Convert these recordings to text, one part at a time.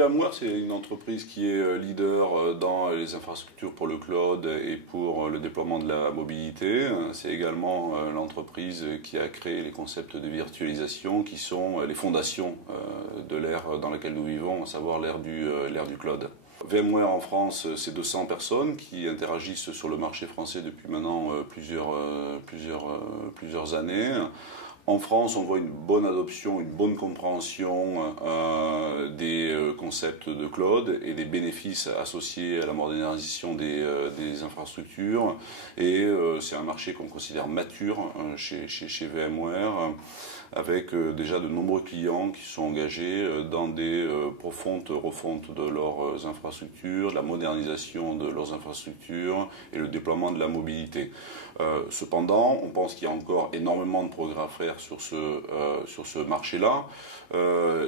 VMware, c'est une entreprise qui est leader dans les infrastructures pour le cloud et pour le déploiement de la mobilité. C'est également l'entreprise qui a créé les concepts de virtualisation qui sont les fondations de l'ère dans laquelle nous vivons, à savoir l'ère du cloud. VMware en France, c'est 200 personnes qui interagissent sur le marché français depuis maintenant plusieurs années. En France, on voit une bonne adoption, une bonne compréhension des concepts de cloud et des bénéfices associés à la modernisation des infrastructures. Et c'est un marché qu'on considère mature chez VMware, avec déjà de nombreux clients qui sont engagés dans des profondes refontes de leurs infrastructures, la modernisation de leurs infrastructures et le déploiement de la mobilité. Cependant, on pense qu'il y a encore énormément de progrès à faire sur ce marché-là.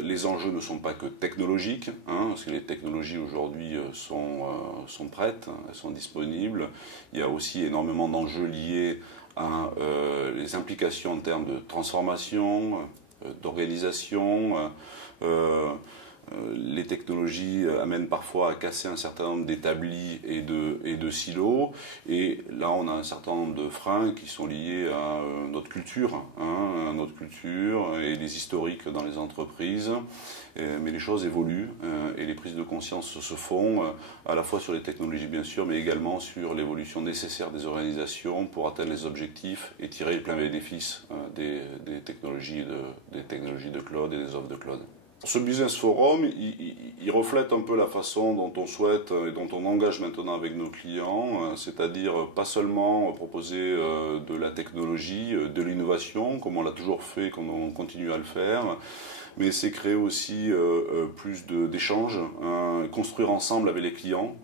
Les enjeux ne sont pas que technologiques, parce que les technologies aujourd'hui sont prêtes, elles sont disponibles. Il y a aussi énormément d'enjeux liés à les implications en termes de transformation, d'organisation. Les technologies amènent parfois à casser un certain nombre d'établis et de silos. Et là, on a un certain nombre de freins qui sont liés à notre culture, à notre culture et les historiques dans les entreprises. Mais les choses évoluent et les prises de conscience se font à la fois sur les technologies, bien sûr, mais également sur l'évolution nécessaire des organisations pour atteindre les objectifs et tirer les pleins bénéfices des technologies de cloud et des offres de cloud. Ce Business Forum, il reflète un peu la façon dont on souhaite et dont on engage maintenant avec nos clients, c'est-à-dire pas seulement proposer de la technologie, de l'innovation, comme on l'a toujours fait, comme on continue à le faire, mais c'est créer aussi plus d'échanges, construire ensemble avec les clients,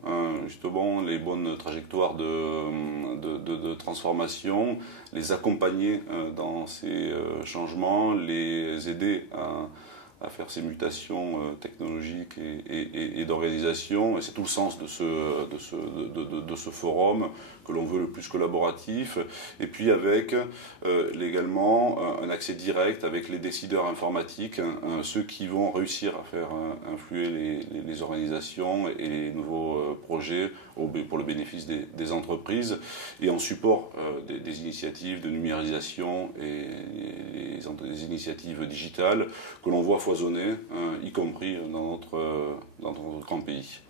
justement les bonnes trajectoires de transformation, les accompagner dans ces changements, les aider à faire ces mutations technologiques et d'organisation. Et c'est tout le sens de ce forum que l'on veut le plus collaboratif. Et puis avec également un accès direct avec les décideurs informatiques, ceux qui vont réussir à faire influer les organisations et les nouveaux projets pour le bénéfice des entreprises, et en support des initiatives de numérisation et des initiatives digitales que l'on voit foisonner, y compris dans notre grand pays.